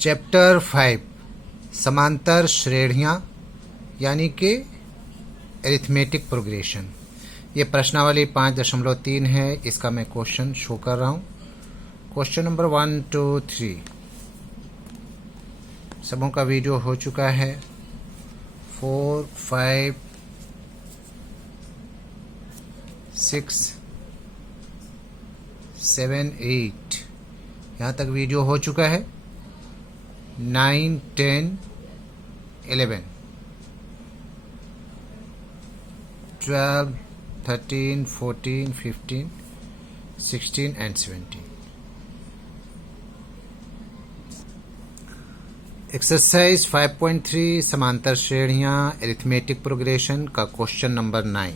Chapter 5 समांतर श्रेणियाँ यानी कि एरिथमेटिक प्रोग्रेशन। ये प्रश्नावली 5.3 है। इसका मैं क्वेश्चन शो कर रहा हूँ। क्वेश्चन नंबर 1, 2, 3 सबों का वीडियो हो चुका है। 4, 5, 6, 7, 8 यहाँ तक वीडियो हो चुका है। 9, 10, 11, 12, 13, 14, 15, 16 and 17। एक्सरसाइज 5.3 समांतर श्रेणियाँ एरिथमेटिक प्रोग्रेशन का क्वेश्चन नंबर 9।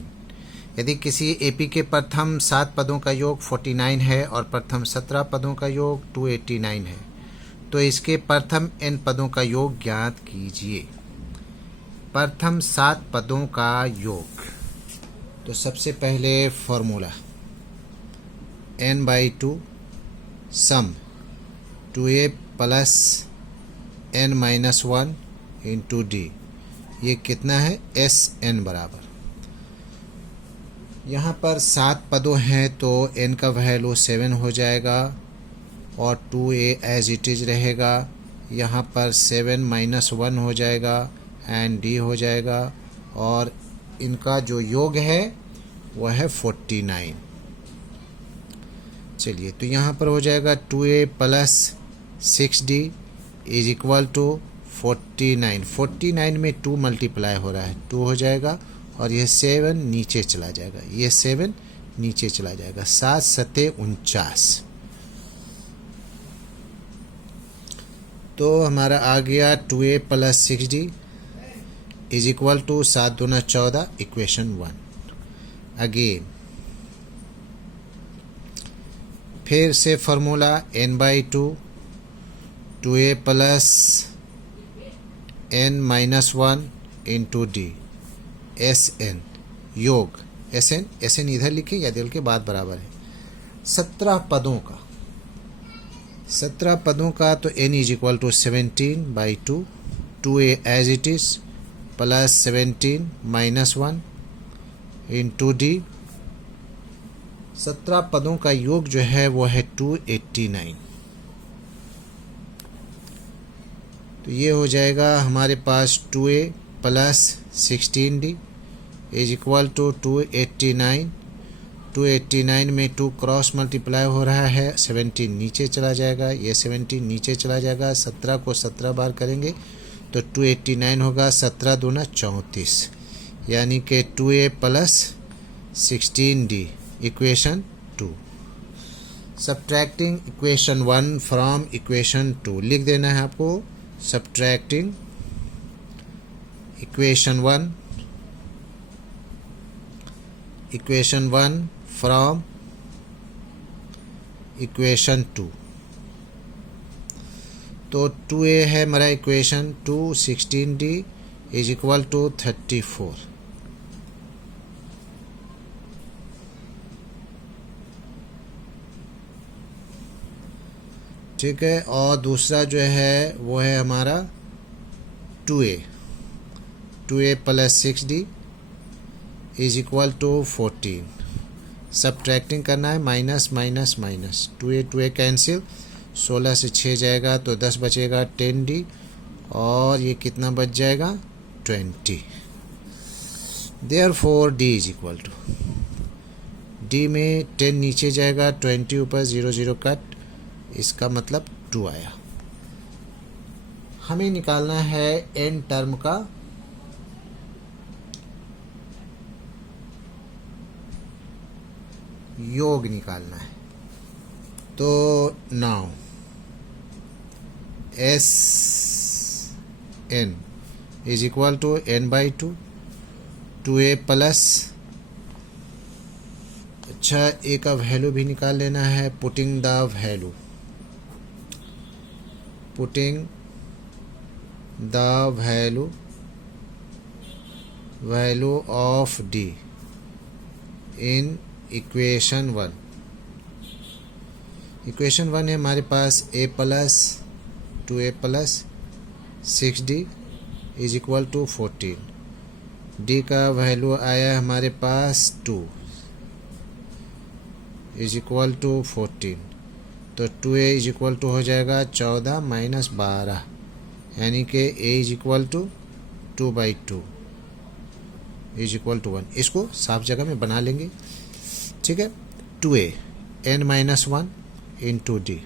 यदि किसी एपी के प्रथम 7 पदों का योग 49 है और प्रथम 17 पदों का योग 289 है, तो इसके प्रथम n पदों का योग ज्ञात कीजिए। प्रथम 7 पदों का योग, तो सबसे पहले फॉर्मूला n/2 सम 2a plus n-1 into D. ये कितना है? Sn बराबर, यहाँ पर 7 पदों हैं तो n का वैल्यू 7 हो जाएगा और 2a एज इट इज रहेगा। यहाँ पर 7-1 हो जाएगा एंड d हो जाएगा और इनका जो योग है वह है 49। चलिए, तो यहाँ पर हो जाएगा 2a plus 6d is equal to 49। 49 में 2 मल्टीप्लाई हो रहा है, 2 हो जाएगा और यह 7 नीचे चला जाएगा, ये 7 नीचे चला जाएगा। 7 सते 49। तो हमारा आ गया 2a plus 6d is equal to 7 दूना 14, इक्वेशन 1। अगेन फिर से formula n/2 2a plus n-1 into D. Sn योग Sn इधर लिखे या दिल के बाद बराबर है 17 पदों का। 17 पदों का तो n is equal to 17/2 2a as it is plus 17-1 into D. 17 पदों का योग जो है वो है 289। तो ये हो जाएगा हमारे पास 2a plus 16d is equal to 289। 289 में 2 क्रॉस मल्टीप्लाई हो रहा है, 17 नीचे चला जाएगा, ये 17 नीचे चला जाएगा। 17 को 17 बार करेंगे तो 289 होगा। 17 दूना 34, यानी कि 2a plus 16d equation 2। Subtracting equation 1 from equation 2 लिख देना है आपको। Subtracting equation 1 from equation 2। तो 2a है हमारा equation 2, 16d is equal to 34। ठीक है, और दूसरा जो है वो है हमारा 2a plus 6d is equal to 14। Subtracting करना है, minus minus minus, 2a cancel, 16 से 6 जाएगा तो 10 बचेगा 10d और ये कितना बच जाएगा 20। Therefore d is equal to, d में 10 नीचे जाएगा, 20 ऊपर, 0 0 कट, इसका मतलब 2 आया। हमें निकालना है n टर्म का योग निकालना है। तो now Sn is equal to n/2 2a plus, अच्छा a का वैल्यू भी निकाल लेना है। Putting the value of d in equation 1। Equation 1 है हमारे पास a plus 2a plus 6d is equal to 14। d का वैल्यू आया हमारे पास 2 इज इक्वल टू 14, तो 2a इज इक्वल टू हो जाएगा 14 माइनस 12, यानी कि a is equal to 2/2 is equal to 1। इसको साफ जगह में बना लेंगे, ठीक है। 2a n-1 इंटू डी,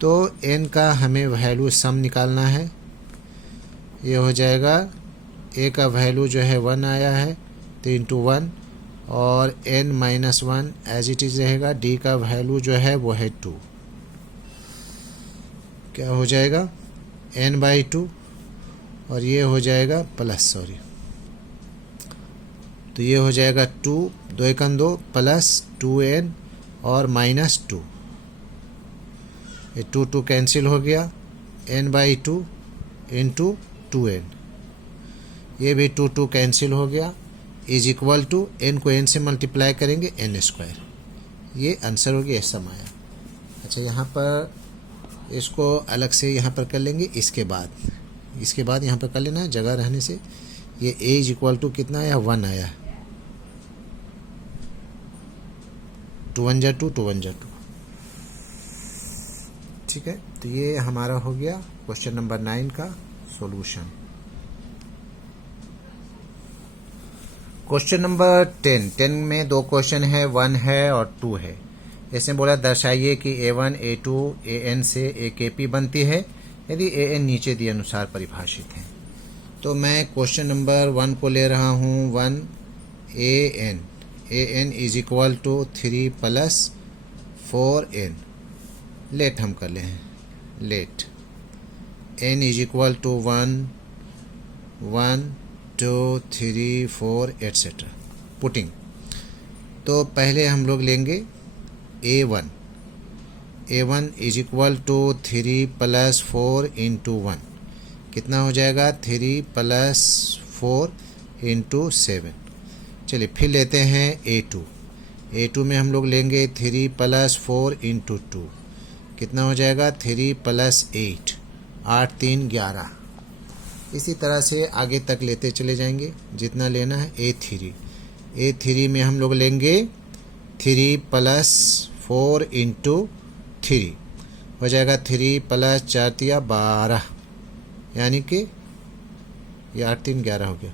तो n का हमें वैल्यू सम निकालना है। ये हो जाएगा a का वैल्यू जो है 1 आया है, तो इंटू 1, और n-1 एज इट इज़ रहेगा। d का वैल्यू जो है वो है 2, क्या हो जाएगा n/2, और ये हो जाएगा प्लस, सॉरी, तो ये हो जाएगा 2, 2 एकन 2 प्लस 2n और माइनस 2, ये 2 कैंसिल हो गया, n/2 इंटू 2n, ये भी 2 कैंसिल हो गया, इज इक्वल टू n को n से मल्टीप्लाई करेंगे n²। ये आंसर हो गया, ऐसा आया। अच्छा, यहाँ पर इसको अलग से यहाँ पर कर लेंगे, इसके बाद यहाँ पर कर लेना है जगह रहने से। ये a इज इक्वल टू कितना आया, 1 आया, 2 1 2 2 1 2, ठीक है। तो ये हमारा हो गया क्वेश्चन नंबर 9 का सॉल्यूशन। क्वेश्चन नंबर 10 में 2 क्वेश्चन है, 1 है और 2 है। इसमें बोला दर्शाइए कि a1 a2 an से एक kp बनती है यदि an नीचे दिए अनुसार परिभाषित है। तो मैं क्वेश्चन नंबर 1 को ले रहा हूँ, 1 an is equal to 3 plus 4n। Let हम कर ले हैं, let n is equal to 1 1 2 3 4 etcetera putting. तो पहले हम लोग लेंगे a1 is equal to 3 plus 4 into 1, कितना हो जाएगा 3 प्लस 4 इंटू 7। चलिए फिर लेते हैं a2 में हम लोग लेंगे 3 प्लस 4 इंटू 2, कितना हो जाएगा 3 प्लस 8, 8 3 11। इसी तरह से आगे तक लेते चले जाएंगे जितना लेना है। a3 में हम लोग लेंगे 3 प्लस 4 इंटू 3, हो जाएगा 3 प्लस 4 3 12, यानी कि ये 8 3 11 हो गया,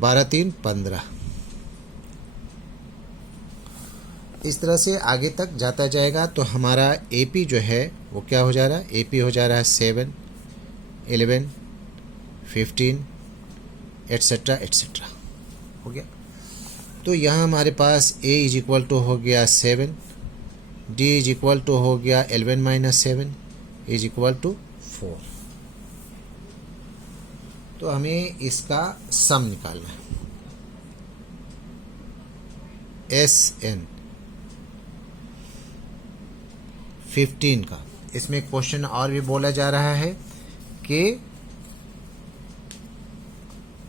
12 3 15। इस तरह से आगे तक जाता जाएगा। तो हमारा AP जो है वो क्या हो जा रहा है, AP हो जा रहा है 7 11 15 एट्सेट्रा एट्सेट्रा, हो गया। तो यहाँ हमारे पास A इज इक्वल टू हो गया 7, D इज इक्वल टू हो गया 11 माइनस 7 इज इक्वल टू 4। तो हमें इसका सम निकालना है, SN 15 का। इसमें क्वेश्चन और भी बोला जा रहा है कि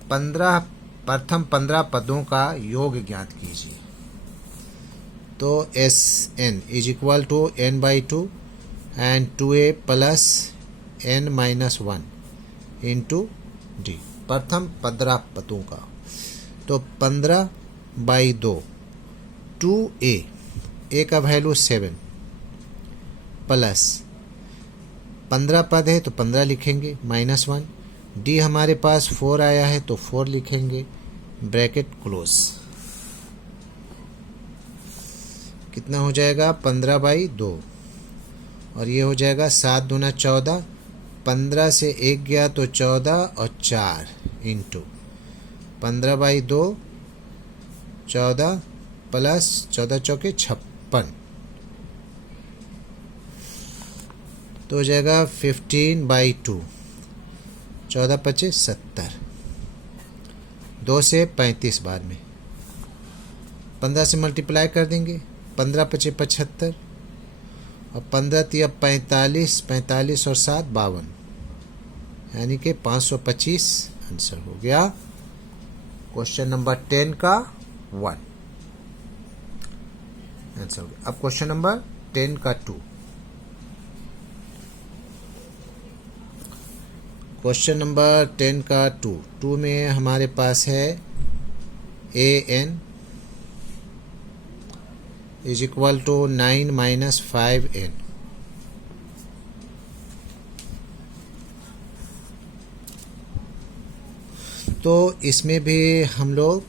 प्रथम 15 पदों का योग ज्ञात कीजिए। तो SN is equal to n/2 and 2a plus n-1 into d, प्रथम 15 पदों का। तो 15/2 2a का वैल्यू 7 प्लस 15 पद है तो 15 लिखेंगे -1, d हमारे पास 4 आया है तो 4 लिखेंगे, ब्रैकेट क्लोज। कितना हो जाएगा 15/2, और ये हो जाएगा 7 दूना 14, 15 से 1 गया तो 14 और 4 इंटू 15/2 14 प्लस 14 चौके 56, तो हो जाएगा 15/2, 14 पचे 70, 2 से 35 बाद में 15 से मल्टीप्लाई कर देंगे, 15 पचे 75 और 15 तिया 45, 45 और 7 52, यानी कि 525 आंसर हो गया क्वेश्चन नंबर 10 का 1 आंसर हो गया। अब क्वेश्चन नंबर 10 का 2। क्वेश्चन नंबर 10 का 2 में हमारे पास है a n is equal to 9 minus 5n। तो इसमें भी हम लोग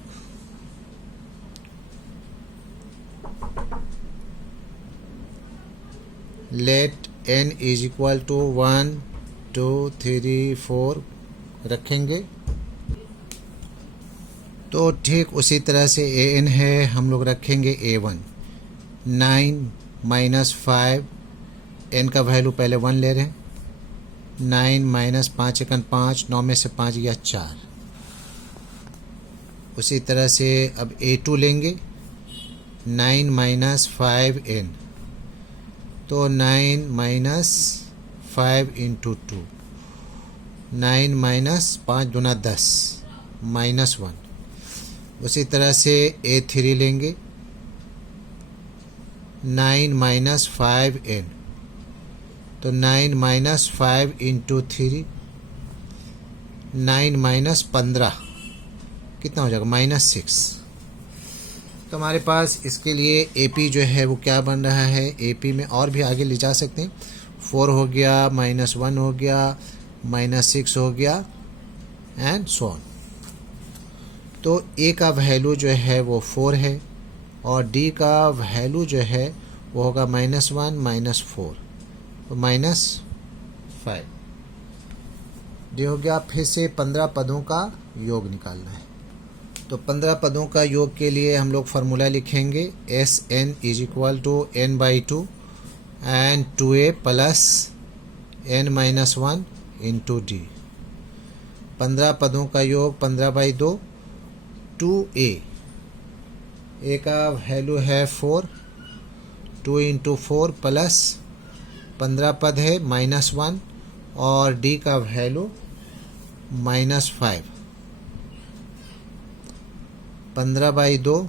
let n is equal to 1 2 3 4 रखेंगे। तो ठीक उसी तरह से ए एन है, हम लोग रखेंगे A1 9 माइनस 5 n का वैल्यू पहले 1 ले रहे हैं। 9 माइनस 5 एकन 5, 9 में से 5 गया 4। उसी तरह से अब A2 लेंगे 9 माइनस 5n, तो 9 माइनस 5 इंटू 2, 9 माइनस 5 दूना 10 माइनस 1। उसी तरह से A3 लेंगे 9 माइनस 5n, तो 9 माइनस 5 इंटू 3, 9 माइनस 15 कितना हो जाएगा -6। तो हमारे पास इसके लिए AP जो है वो क्या बन रहा है, AP में और भी आगे ले जा सकते हैं। 4 हो गया, -1 हो गया, -6 हो गया एंड सो ऑन। तो A का वैल्यू जो है वो 4 है और D का वैल्यू जो है वो होगा -1 -4, तो -5। D हो गया। फिर से 15 पदों का योग निकालना है। तो 15 पदों का योग के लिए हम लोग फार्मूला लिखेंगे Sn is equal to n/2 and 2a plus n-1 into D। 15 पदों का योग 15/2 2a। a का वैल्यू है 4, 2 इंटू 4 प्लस 15 पद है -1 और D का वैल्यू -5। 15/2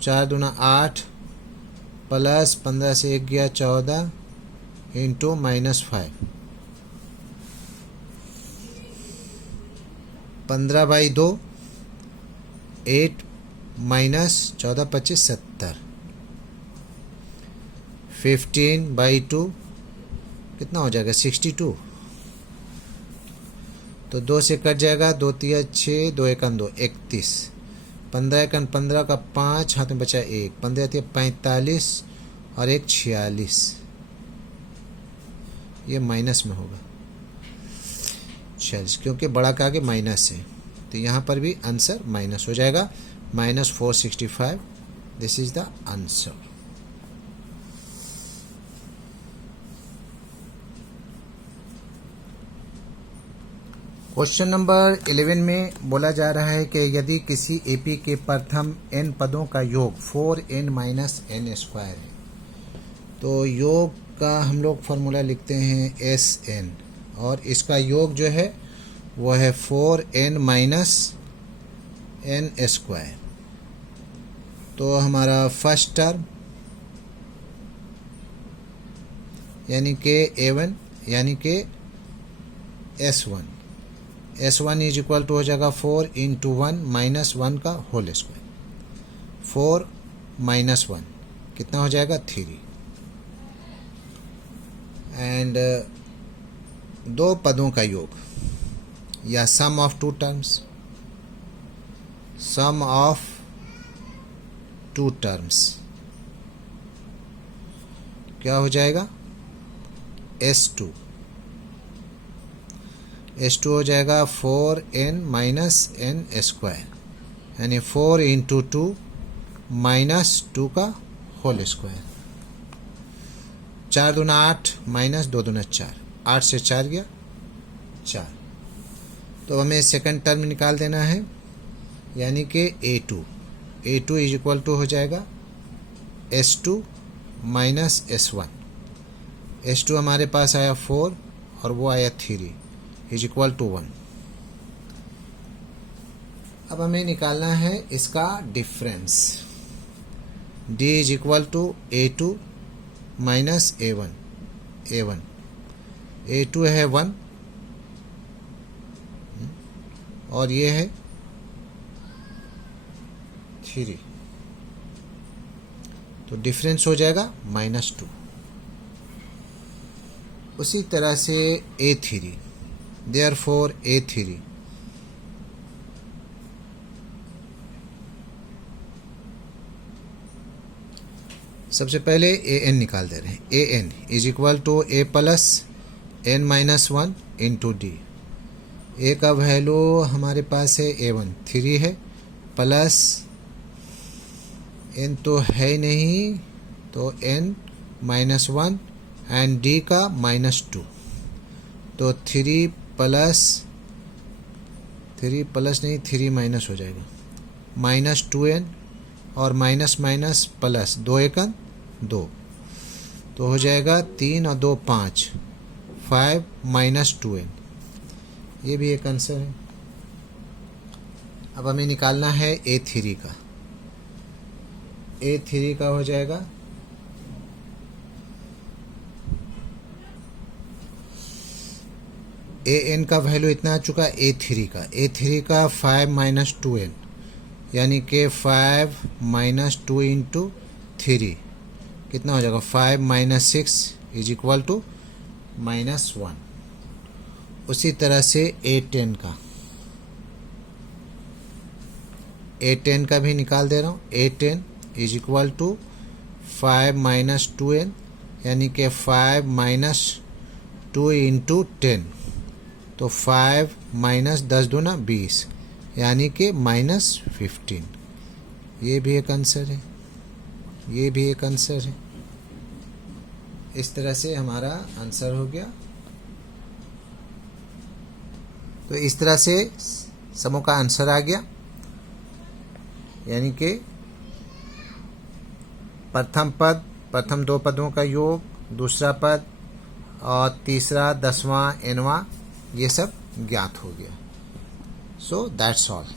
4 दूना 8 प्लस 15 से 1 गया 14 इंटू -5। 15/2 8 माइनस 14 25 70। 15/2 कितना हो जाएगा 62। तो 2 से कट जाएगा, 2 3 6, 2 1 2 31। 15 1 15 का 5 हाथ में बचा 1, 15 45 और 1 46। ये माइनस में होगा 46 क्योंकि बड़ा के आगे माइनस है, तो यहाँ पर भी आंसर माइनस हो जाएगा -465। This is the answer. Question number 11 में बोला जा रहा है कि यदि किसी AP के प्रथम n पदों का योग 4n माइनस n स्क्वायर है, तो योग का हम लोग फार्मूला लिखते हैं Sn और इसका योग जो है वो है 4n माइनस n स्क्वायर। तो हमारा फर्स्ट टर्म यानी कि A1 यानी कि S1 इज इक्वल टू हो जाएगा 4 इंटू 1 माइनस 1 का होल स्क्वायर। 4 माइनस 1 कितना हो जाएगा 3। एंड 2 पदों का योग या sum of 2 terms, sum of 2 terms क्या हो जाएगा S2 हो जाएगा 4n माइनस n स्क्वायर, यानी 4 इंटू 2 माइनस 2 का होल स्क्वायर। 4 दूना 8 माइनस 2 दूना 4, 8 से 4 गया 4। तो हमें सेकंड टर्म निकाल देना है यानी कि A2 इज इक्वल टू हो जाएगा S2 माइनस S1। S2 हमारे पास आया 4 और वो आया 3 इज इक्वल टू 1। अब हमें निकालना है इसका difference. D is equal to A2 minus A1। A2 है 1 और ये है 3, तो डिफरेंस हो जाएगा -2। उसी तरह से A3, देयरफॉर A3 सबसे पहले an निकाल दे रहे हैं। an is equal to a plus n-1 into D. a का वैल्यू हमारे पास है a1 3 है, प्लस n तो है नहीं तो n-1 एंड d का -2, तो 3 नहीं 3 माइनस हो जाएगा, -2n और माइनस माइनस प्लस 2 1 2, तो हो जाएगा 3 और 2 5, 5 -2n। ये भी एक आंसर है। अब हमें निकालना है A3 का। A3 का हो जाएगा an का वैल्यू इतना आ चुका A3 का 5 -2n, यानी कि 5 -2 इंटू 3 कितना हो जाएगा 5 - 6 इज इक्वल टू -1। उसी तरह से A10 का भी निकाल दे रहा हूँ। A10 is equal to 5 - 2n, यानी कि 5 - 2 इंटू 10, तो 5 - 10 दूना 20, यानी कि -15। ये भी एक आंसर है, ये भी एक आंसर है। इस तरह से हमारा आंसर हो गया। तो इस तरह से समूह का आंसर आ गया, यानी कि प्रथम 2 पदों का योग, दूसरा पद और तीसरा 10वां nवां, ये सब ज्ञात हो गया। So that's all.